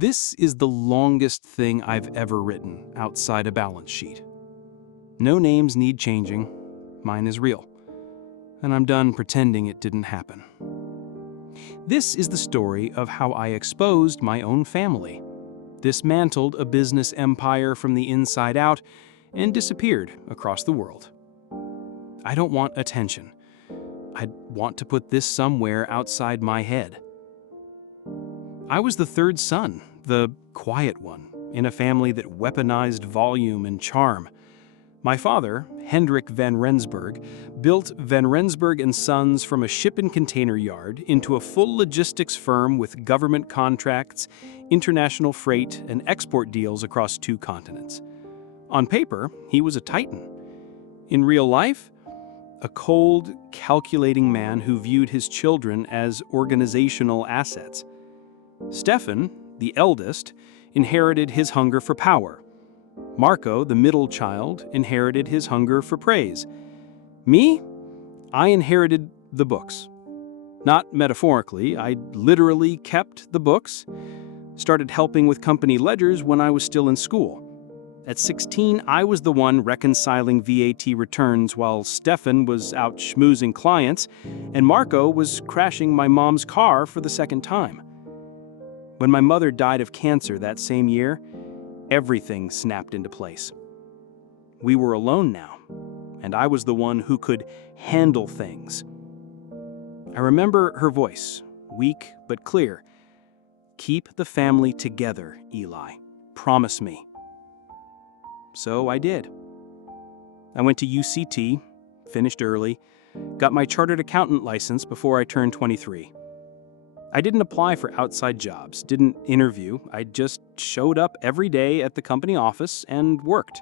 This is the longest thing I've ever written outside a balance sheet. No names need changing. Mine is real. And I'm done pretending it didn't happen. This is the story of how I exposed my own family, dismantled a business empire from the inside out, and disappeared across the world. I don't want attention. I want to put this somewhere outside my head. I was the third son, the quiet one, in a family that weaponized volume and charm. My father, Hendrik van Rensburg, built Van Rensburg and Sons from a ship and container yard into a full logistics firm with government contracts, international freight, and export deals across 2 continents. On paper, he was a titan. In real life, a cold, calculating man who viewed his children as organizational assets. Stefan, the eldest, inherited his hunger for power. Marco, the middle child, inherited his hunger for praise. Me? I inherited the books. Not metaphorically, I literally kept the books. Started helping with company ledgers when I was still in school. At 16, I was the one reconciling VAT returns while Stefan was out schmoozing clients, and Marco was crashing my mom's car for the second time. When my mother died of cancer that same year, everything snapped into place. We were alone now, and I was the one who could handle things. I remember her voice, weak but clear. "Keep the family together, Eli. Promise me." So I did. I went to UCT, finished early, got my chartered accountant license before I turned 23. I didn't apply for outside jobs, didn't interview. I just showed up every day at the company office and worked.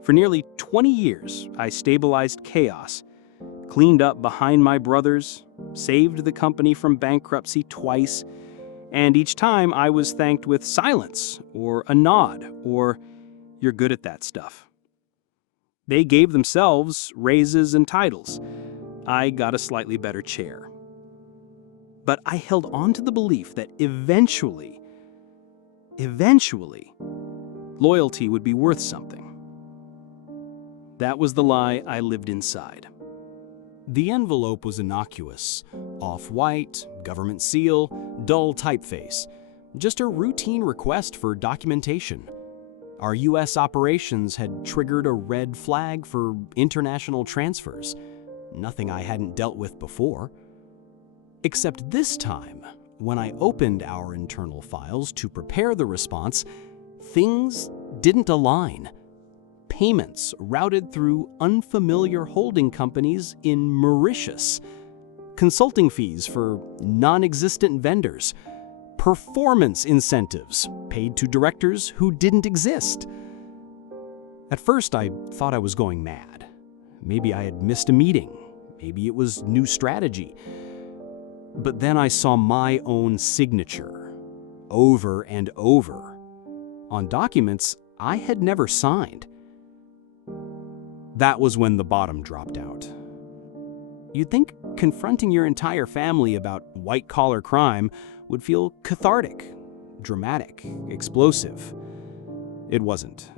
For nearly 20 years, I stabilized chaos, cleaned up behind my brothers, saved the company from bankruptcy twice, and each time I was thanked with silence or a nod or, "You're good at that stuff." They gave themselves raises and titles. I got a slightly better chair. But I held on to the belief that eventually, loyalty would be worth something. That was the lie I lived inside. The envelope was innocuous, off-white, government seal, dull typeface, just a routine request for documentation. Our U.S. operations had triggered a red flag for international transfers, nothing I hadn't dealt with before. Except this time, when I opened our internal files to prepare the response, things didn't align. Payments routed through unfamiliar holding companies in Mauritius, consulting fees for non-existent vendors, performance incentives paid to directors who didn't exist. At first, I thought I was going mad. Maybe I had missed a meeting. Maybe it was new strategy. But then I saw my own signature, over and over, on documents I had never signed. That was when the bottom dropped out. You'd think confronting your entire family about white-collar crime would feel cathartic, dramatic, explosive. It wasn't.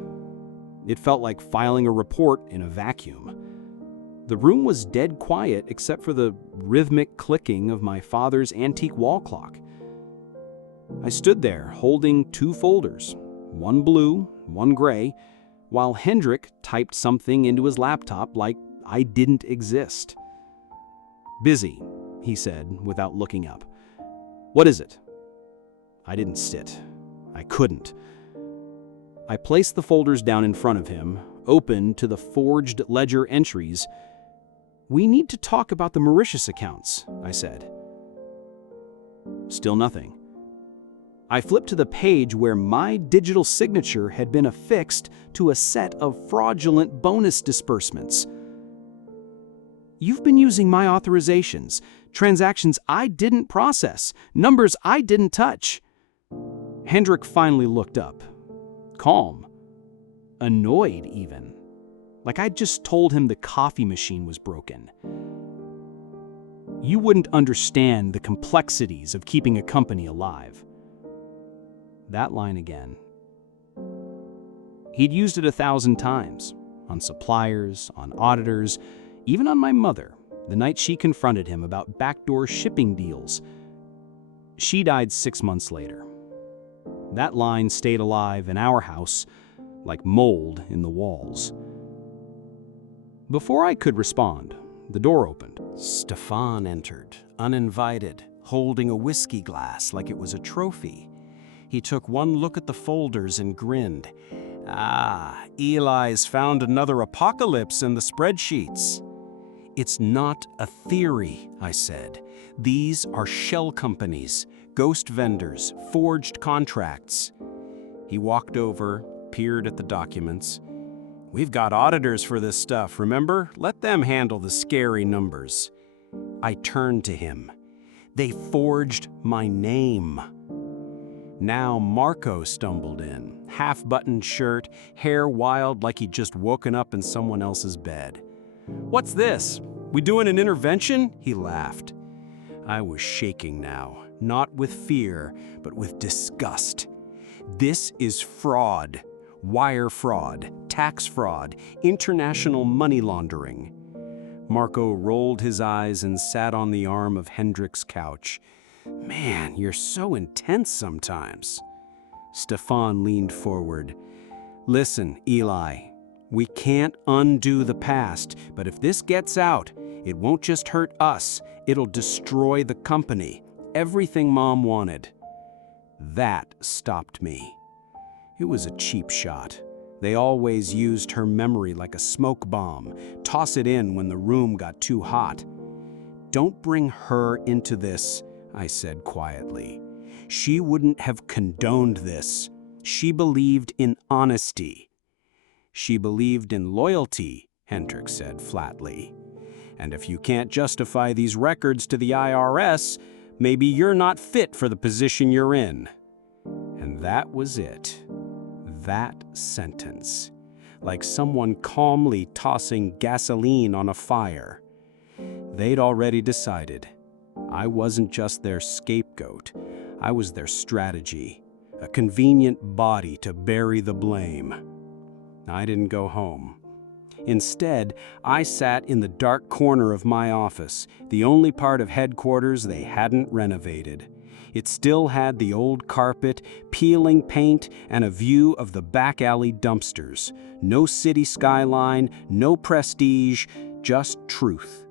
It felt like filing a report in a vacuum. The room was dead quiet except for the rhythmic clicking of my father's antique wall clock. I stood there holding 2 folders, one blue, one gray, while Hendrik typed something into his laptop like I didn't exist. "Busy," he said without looking up. "What is it?" I didn't sit. I couldn't. I placed the folders down in front of him, open to the forged ledger entries. "We need to talk about the Mauritius accounts," I said. Still nothing. I flipped to the page where my digital signature had been affixed to a set of fraudulent bonus disbursements. "You've been using my authorizations, transactions I didn't process, numbers I didn't touch." Hendrik finally looked up, calm, annoyed even, like I'd just told him the coffee machine was broken. "You wouldn't understand the complexities of keeping a company alive." that line again. He'd used it 1,000 times, on suppliers, on auditors, even on my mother, the night she confronted him about backdoor shipping deals. She died 6 months later. That line stayed alive in our house, like mold in the walls. Before I could respond, the door opened. Stefan entered, uninvited, holding a whiskey glass like it was a trophy. He took one look at the folders and grinned. Ah, Eli's found another apocalypse in the spreadsheets. It's not a theory, I said. These are shell companies, ghost vendors, forged contracts. He walked over, peered at the documents. We've got auditors for this stuff, remember? Let them handle the scary numbers. I turned to him. They forged my name. Now Marco stumbled in, half-buttoned shirt, hair wild like he'd just woken up in someone else's bed. "What's this? We doing an intervention?" He laughed. I was shaking now, not with fear, but with disgust. This is fraud. Wire fraud, tax fraud, international money laundering. Marco rolled his eyes and sat on the arm of Hendrik's couch. Man, you're so intense sometimes. Stefan leaned forward. Listen, Eli, we can't undo the past, but if this gets out, it won't just hurt us, it'll destroy the company, everything Mom wanted. That stopped me. It was a cheap shot. They always used her memory like a smoke bomb, toss it in when the room got too hot. Don't bring her into this, I said quietly. She wouldn't have condoned this. She believed in honesty. She believed in loyalty, Hendrik said flatly. And if you can't justify these records to the IRS, maybe you're not fit for the position you're in. And that was it. That sentence, like someone calmly tossing gasoline on a fire. They'd already decided. I wasn't just their scapegoat, I was their strategy, a convenient body to bury the blame. I didn't go home. Instead, I sat in the dark corner of my office, the only part of headquarters they hadn't renovated. It still had the old carpet, peeling paint, and a view of the back alley dumpsters. No city skyline, no prestige, just truth.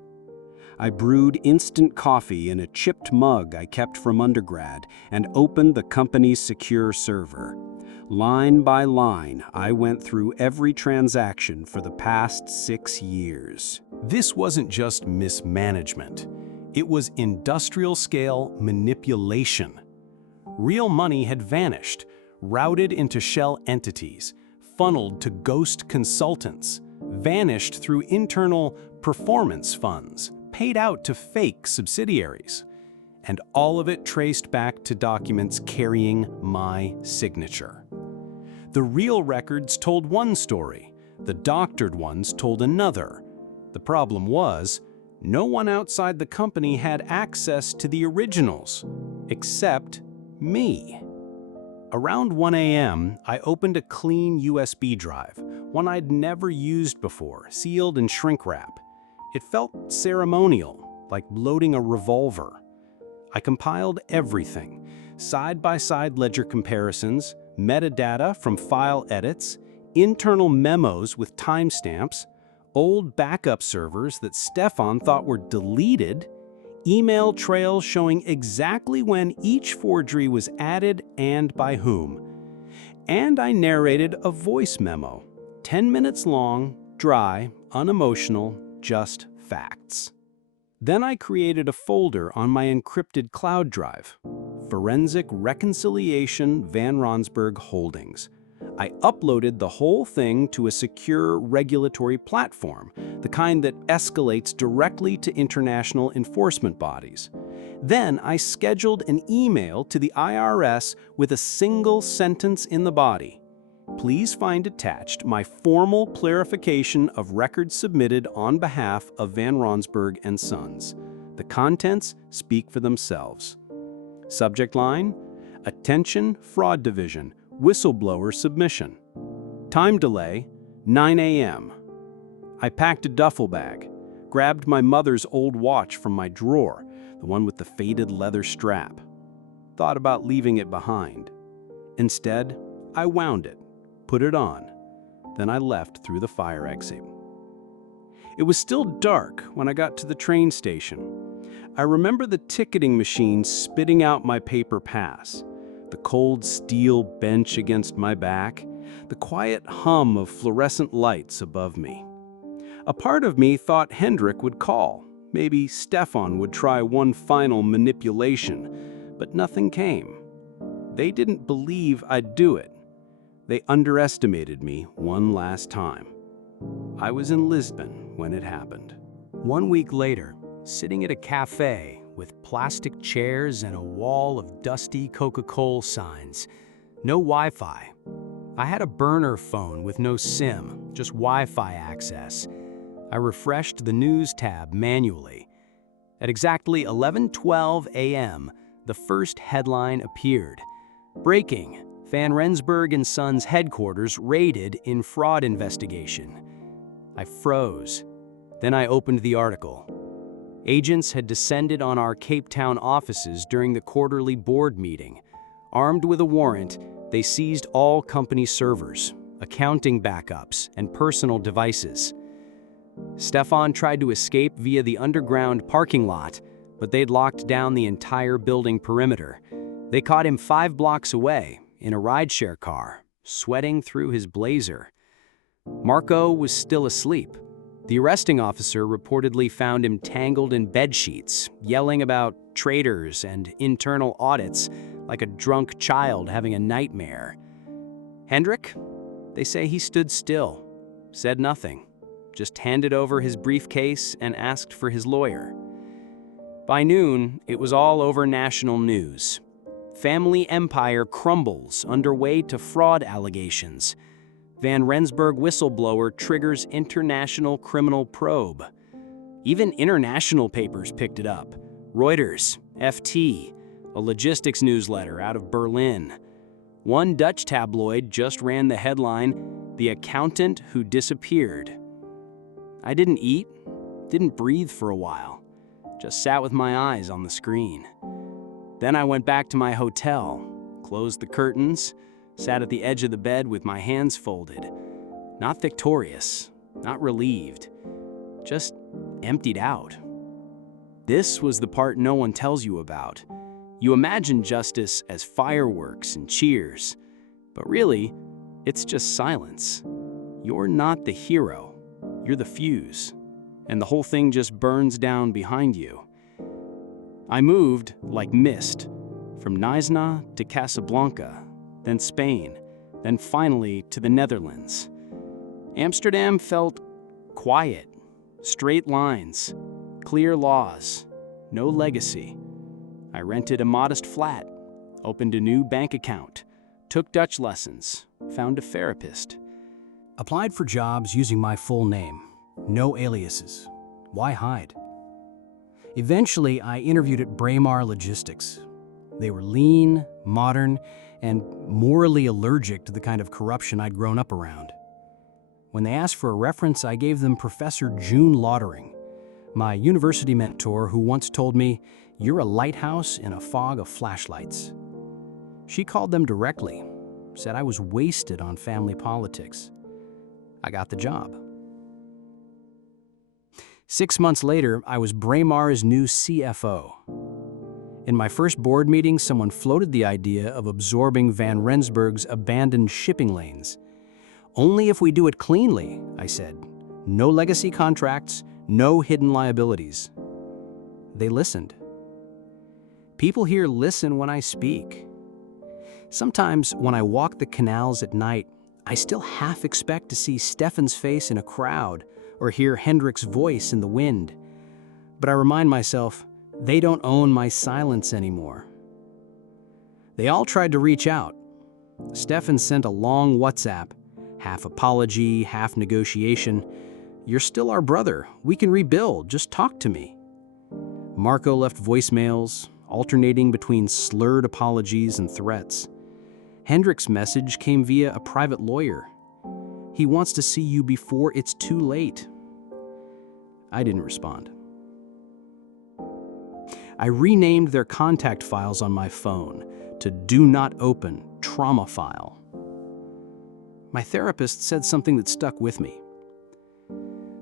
I brewed instant coffee in a chipped mug I kept from undergrad and opened the company's secure server. Line by line, I went through every transaction for the past 6 years. This wasn't just mismanagement. It was industrial-scale manipulation. Real money had vanished, routed into shell entities, funneled to ghost consultants, vanished through internal performance funds, paid out to fake subsidiaries, and all of it traced back to documents carrying my signature. The real records told one story, the doctored ones told another. The problem was, no one outside the company had access to the originals, except me. Around 1 a.m., I opened a clean USB drive, one I'd never used before, sealed in shrink wrap. It felt ceremonial, like loading a revolver. I compiled everything, side-by-side ledger comparisons, metadata from file edits, internal memos with timestamps, old backup servers that Stefan thought were deleted, email trails showing exactly when each forgery was added and by whom. And I narrated a voice memo, 10 minutes long, dry, unemotional, just facts. Then I created a folder on my encrypted cloud drive, Forensic Reconciliation Van Ronsburg Holdings. I uploaded the whole thing to a secure regulatory platform, the kind that escalates directly to international enforcement bodies. Then I scheduled an email to the IRS with a single sentence in the body. Please find attached my formal clarification of records submitted on behalf of Van Ronsburg and Sons. The contents speak for themselves. Subject line: Attention, Fraud Division, Whistleblower submission. Time delay, 9 a.m. I packed a duffel bag, grabbed my mother's old watch from my drawer, the one with the faded leather strap. Thought about leaving it behind. Instead, I wound it, put it on. Then I left through the fire exit. It was still dark when I got to the train station. I remember the ticketing machine spitting out my paper pass, the cold steel bench against my back, the quiet hum of fluorescent lights above me. A part of me thought Hendrik would call. Maybe Stefan would try one final manipulation, but nothing came. They didn't believe I'd do it. They underestimated me one last time. I was in Lisbon when it happened. 1 week later, sitting at a cafe with plastic chairs and a wall of dusty Coca-Cola signs. No Wi-Fi. I had a burner phone with no SIM, just Wi-Fi access. I refreshed the news tab manually. At exactly 11:12 a.m., the first headline appeared. Breaking: Van Rensburg and Sons headquarters raided in fraud investigation. I froze. Then I opened the article. Agents had descended on our Cape Town offices during the quarterly board meeting. Armed with a warrant, they seized all company servers, accounting backups, and personal devices. Stefan tried to escape via the underground parking lot, but they'd locked down the entire building perimeter. They caught him 5 blocks away, in a rideshare car, sweating through his blazer. Marco was still asleep. The arresting officer reportedly found him tangled in bedsheets, yelling about traitors and internal audits like a drunk child having a nightmare. Hendrik? They say he stood still, said nothing, just handed over his briefcase and asked for his lawyer. By noon, it was all over national news. Family empire crumbles under way to fraud allegations. Van Rensburg whistleblower triggers international criminal probe. Even international papers picked it up. Reuters, FT, a logistics newsletter out of Berlin. One Dutch tabloid just ran the headline, "The Accountant Who Disappeared." I didn't eat, didn't breathe for a while, just sat with my eyes on the screen. Then I went back to my hotel, closed the curtains, sat at the edge of the bed with my hands folded. Not victorious, not relieved, just emptied out. This was the part no one tells you about. You imagine justice as fireworks and cheers, but really, it's just silence. You're not the hero, you're the fuse, and the whole thing just burns down behind you. I moved, like mist, from Nizhna to Casablanca, then Spain, then finally to the Netherlands. Amsterdam felt quiet, straight lines, clear laws, no legacy. I rented a modest flat, opened a new bank account, took Dutch lessons, found a therapist. Applied for jobs using my full name, no aliases. Why hide? Eventually, I interviewed at Braemar Logistics. They were lean, modern, and morally allergic to the kind of corruption I'd grown up around. When they asked for a reference, I gave them Professor June Lautering, my university mentor who once told me, "You're a lighthouse in a fog of flashlights." She called them directly, said I was wasted on family politics. I got the job. 6 months later, I was Braemar's new CFO. In my first board meeting, someone floated the idea of absorbing Van Rensburg's abandoned shipping lanes. "Only if we do it cleanly," I said. "No legacy contracts, no hidden liabilities." They listened. People here listen when I speak. Sometimes when I walk the canals at night, I still half expect to see Stefan's face in a crowd or hear Hendrik's voice in the wind. But I remind myself, they don't own my silence anymore. They all tried to reach out. Stefan sent a long WhatsApp, half apology, half negotiation. "You're still our brother. We can rebuild. Just talk to me." Marco left voicemails, alternating between slurred apologies and threats. Hendrik's message came via a private lawyer. He wants to see you before it's too late. I didn't respond. I renamed their contact files on my phone to Do Not Open Trauma File. My therapist said something that stuck with me.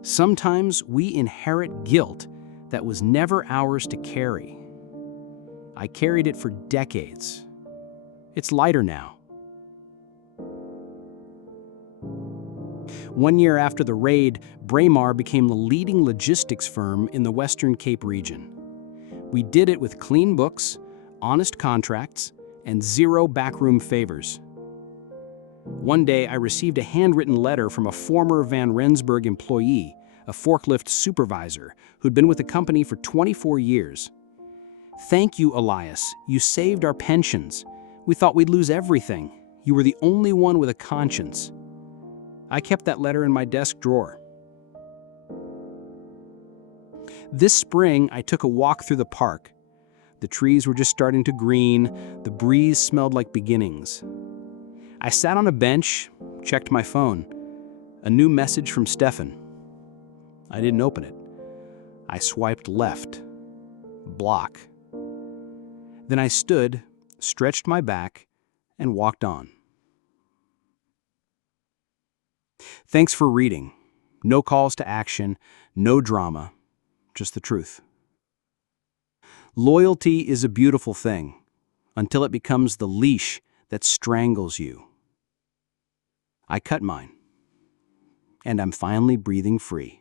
Sometimes we inherit guilt that was never ours to carry. I carried it for decades. It's lighter now. 1 year after the raid, Braemar became the leading logistics firm in the Western Cape region. We did it with clean books, honest contracts, and zero backroom favors. One day, I received a handwritten letter from a former Van Rensburg employee, a forklift supervisor, who'd been with the company for 24 years. "Thank you, Elias. You saved our pensions. We thought we'd lose everything. You were the only one with a conscience." I kept that letter in my desk drawer. This spring, I took a walk through the park. The trees were just starting to green. The breeze smelled like beginnings. I sat on a bench, checked my phone. A new message from Stefan. I didn't open it. I swiped left. Block. Then I stood, stretched my back, and walked on. Thanks for reading. No calls to action, no drama, just the truth. Loyalty is a beautiful thing, until it becomes the leash that strangles you. I cut mine, and I'm finally breathing free.